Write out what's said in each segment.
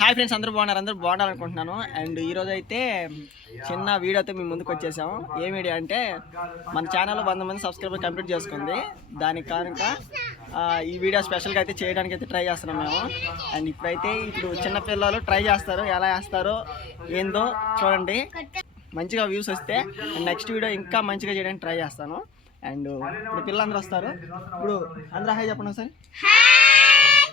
Hi friends అందరూ బాగున్నారు అందరూ బాగున్నారనుకుంటున్నాను అండ్ ఈరోజు అయితే చిన్న వీడియోతో మేము ముందుకు వచ్చేసాము ఏ వీడియో అంటే మన ఛానల్ వంద మంది సబ్స్క్రైబర్ కంప్లీట్ చేసుకుంది. దానికి కనుక ఈ వీడియో స్పెషల్గా అయితే చేయడానికి అయితే ట్రై చేస్తున్నాం మేము. అండ్ ఇప్పుడైతే ఇప్పుడు చిన్న పిల్లలు ట్రై చేస్తారు ఎలా చేస్తారో ఏందో చూడండి. మంచిగా వ్యూస్ వస్తే నెక్స్ట్ వీడియో ఇంకా మంచిగా చేయడానికి ట్రై చేస్తాను. అండ్ ఇప్పుడు పిల్లలందరూ వస్తారు. ఇప్పుడు అందరూ హాయ్ చెప్పండి సార్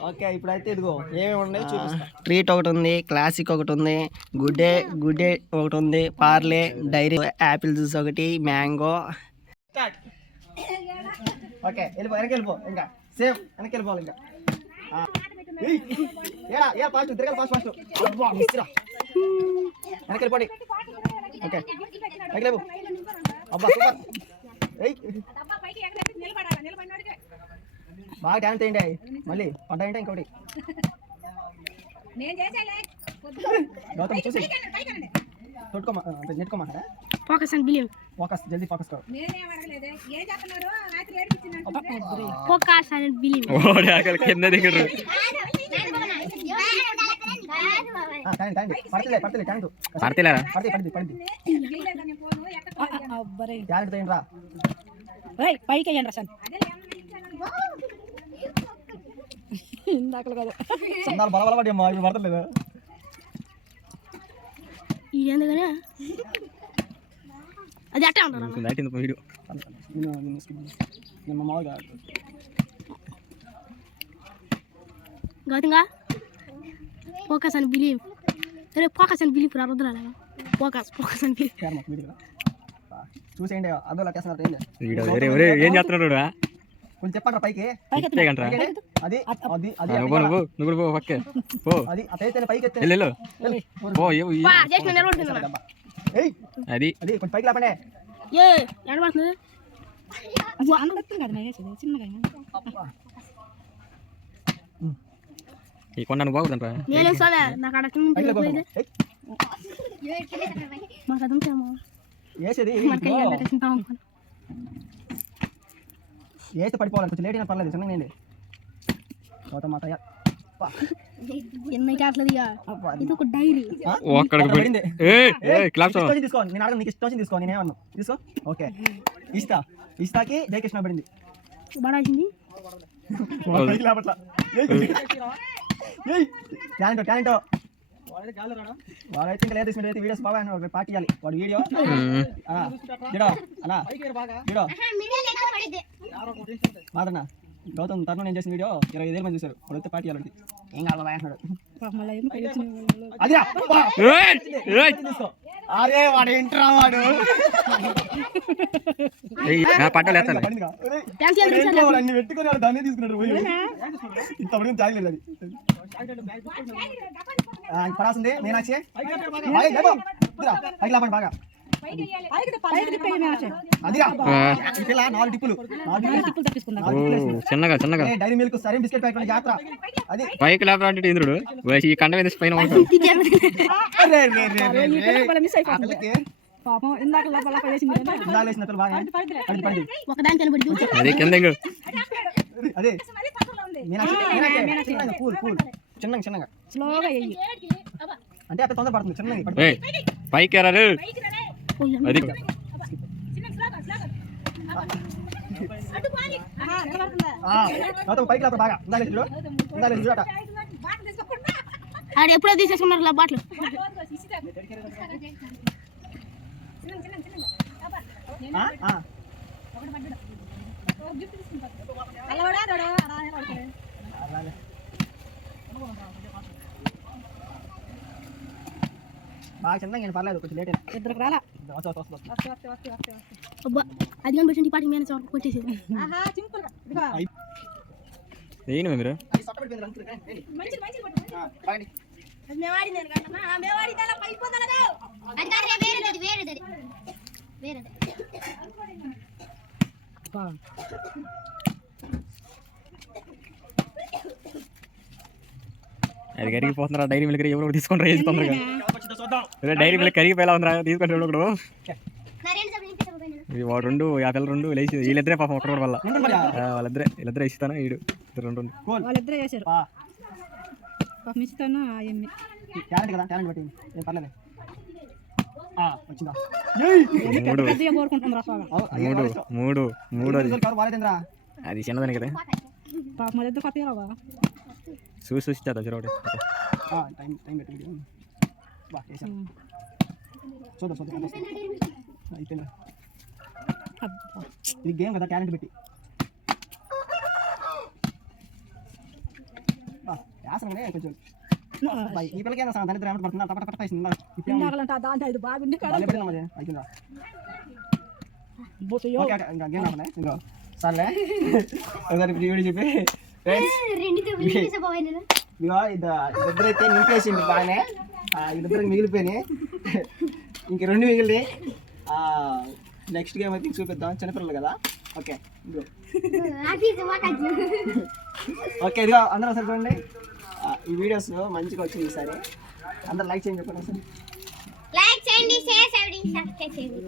ఓకే ఇప్పుడైతే ఇదిగో ఏమేమి ఉన్నాయి చూపిస్తా. ట్రీట్ ఒకటి ఉంది క్లాసిక్ ఒకటి ఉంది గుడ్ డే గుడ్ డే ఒకటి ఉంది పార్లే డైరీ యాపిల్ జ్యూస్ ఒకటి మ్యాంగో. ఓకే వెళ్ళిపో వెనక్కి వెళ్ళిపో ఇంకా. వెనక్కి వెళ్ళిపోవాలి ఇంకా. ఏడా ఏ ఫాస్ట్ తిరగాలి ఫాస్ట్ ఫాస్ట్. అబ్బా మిస్రా వెనక్కి వెళ్ళిపోండి ఓకే లేవు అబ్బా సూపర్. ఏయ్. బాగా టాలెంట్ చేయండి మళ్ళీ పడ్డాయంటే ఇంకోటి నేను చేసేలే గౌతమ్ చూసి తొట్టుకోమా అంటే నెట్టుకోమా ఫోకస్ అండ్ బిలీవ్ ఫోకస్ జల్దీ ఫోకస్ కరో నేనేం అడగలేదు ఏం చెప్తున్నారు రాత్రి ఏడిపించిందంటే ఫోకస్ అండ్ బిలీవ్ ఓడి ఆకలి కింద దిగడు టాలెంట్ టాలెంట్ పడతలే పడతలే టాలెంట్ పడతలేరా పడితే పడింది పడింది వెళ్ళలేదని ఫోను ఎక్కడ అబ్బరే టాలెంట్ చేయండి రా రేయ్ పైకి అయ్యండి రసన్ అదే ఏమన్నా ఇందాకలు కాదు. సందాలు బల బల పడి అమ్మా పడతలేదు ఇది ఎందుకనే అది అట్టే ఉంటారు దాటింది వీడియో? గౌతంగా ఫోకస్ అండ్ బిలీవ్. రే ఫోకస్ అండ్ బిలీవ్ రా రుద్రాల ఫోకస్ ఫోకస్ అండ్ బిలీవ్. చూసేయండి అదో లట్టేస్తున్నారు ఏం చేయాలి? వీడియో ఒరే ఒరే ఏం చేస్తున్నాడు రా? కొంచెం చెప్పండి పైకి పైకి. గంటరా పైకి ఎత్తి. అది అది అది నువ్వు నువ్వు నువ్వు పో పక్కే. పో. అది అతైతే పైకి ఎత్తే వెళ్ళు. పో ఏ ఈ- వా చేసిన నిలబడుతున్నా ఏయ్ అది. అది కొంచెం పైకి లేపండి. ఏ ఎడబడుతుంది అందగత్తుంది కదా నేను చిన్నగా ఈ కొండ నువ్వు బాగుందంట్రా నేను సరే నాకు అక్కడ లేపండి. మాకు అదంతేమో వేసేది మనకి పెట్టేసింటాం వేస్తే పడిపోవాలి కొంచెం లేట్ అయినా పర్లేదు చిన్నగా మాతయ్య. ఎన్ని. ఇది ఒక డైరీ? ఒక్కడికి పడింది. వచ్చింది తీసుకో నేను అడగను నీకు ఇష్టం తీసుకో నేనేమన్నా. తీసుకో? ఓకే. ఇస్తా. ఇస్తాకి జయకృష్ణ పడింది. ఏయ్. Talent talent. వాడైతే ఇంకా లేదు తీసుకుంటే వీడియోస్ బాగా ఆయన పార్టీ ఇవ్వాలి వాడు వీడియో. చూడో చూడో మాదన్న. గౌతమ్ తరుణ్ నేను చేసిన వీడియో? ఇరవై ఐదు మంది చూశారు. వాడు పార్టీ ఇవ్వాలి ఏం కావాలి బాగా అంటున్నాడు. అదిరా అబ్బా. ఏయ్ ఏయ్ తీసుకో అరే వాడు ఏంట్రా వాడు అన్ని పెట్టుకొని వాడు దాన్నే తీసుకున్నాడు పోయి. ఇంత పడింది జాగలేదు అది. పడాల్సింది పైకి లేపండి బాగా. చిన్నగా చిన్నగా. ఏ, డైరీ మిల్క్ సరే బిస్కెట్ ప్యాకెట్ జాగ్రత్త అది. పైకి. అంటే ఇంద్రుడు? ఈ కండ మీద పైన అది కింద. అదే. చిన్నగా చిన్నగా చిన్నగా. స్లోగా వెయ్యి. అంటే అక్కడ తొందర పడుతుంది. చిన్నగా పైకి రారు? అది ఆడ ఎప్పుడో తీసేసుకున్నారు బాట్లు. బాగా చిన్నగా నేను పర్లేదు కొంచెం లేట్ ఇద్దరికి రాలా. అది కానీ పెట్టండి పాటికి మేనేజ్ కొట్టేసేది ఏం మీరు? సొట్ట పడిపోయింది రంగులు. ఏంటి? ఆ, రాయండి. అది కరిగిపోతున్నారా డైరీ మిల్క్ ఎవరు ఒకటి తీసుకొని రేసి తొందరగా. డైరీ మిల్క్ కరిగిపోయేలా ఉందిరా తీసుకుంటే ఒకడు. ఇది వాడు రెండు ఆ పిల్ల రెండు లేచి వీళ్ళిద్దరే పాపం ఒకటి వల్ల. వాళ్ళిద్దరే వీళ్ళిద్దరే ఇస్తాను వీడు రెండు రెండు కూల్. వాళ్ళిద్దరే చేశారు. పాపం ఇస్తాను టాలెంట్ కదా టాలెంట్ బట్టి. ఏం పర్లేదు మూడు. అది చిన్నదని కదా. పాప మా దగ్గర కొత్త రావా? చూసి చూసి చేద్దాం చిరొకటి టైం టైం పెట్టి బా చేశాను చూద్దాం చూద్దాం. అయిపోయిందా? ఇది గేమ్ కదా టాలెంట్ పెట్టి. వేసంగానే కొంచెం. బా, ఈ పిల్లకి ఏదో సగం దరిద్రం ఏమంటే పడుతున్నా టపట పట్ట వేసింది ఇప్పుడు ఇందాకలంటే ఆ దాంట్లో ఇది బాగుంది కదా ఎప్పుడైనా మరి అయిపోయిందా? బొసయో ఓకే ఓకే ఇంకా గేమ్ ఆపలే ఇంకో. సర్లే. ఒకసారి ఇప్పుడు వీడియో చెప్పి ఇదిగో ఇది ఇద్దరు అయితే నింపేసింది బాగానే. వీళ్ళిద్దరికి మిగిలిపోయినాయి. ఇంక రెండు మిగిలినాయి. నెక్స్ట్ గేమ్ అయితే చూపిద్దాం. చిన్నపిల్లలు కదా? ఓకే ఓకే ఇదిగో అందరూ ఒకసారి చూడండి. ఈ వీడియోస్ మంచిగా వచ్చింది ఈసారి. అందరు లైక్ చేయండి చెప్పండి ఒకసారి. లైక్ చేయండి షేర్ చేయండి సబ్స్క్రైబ్ చేయండి.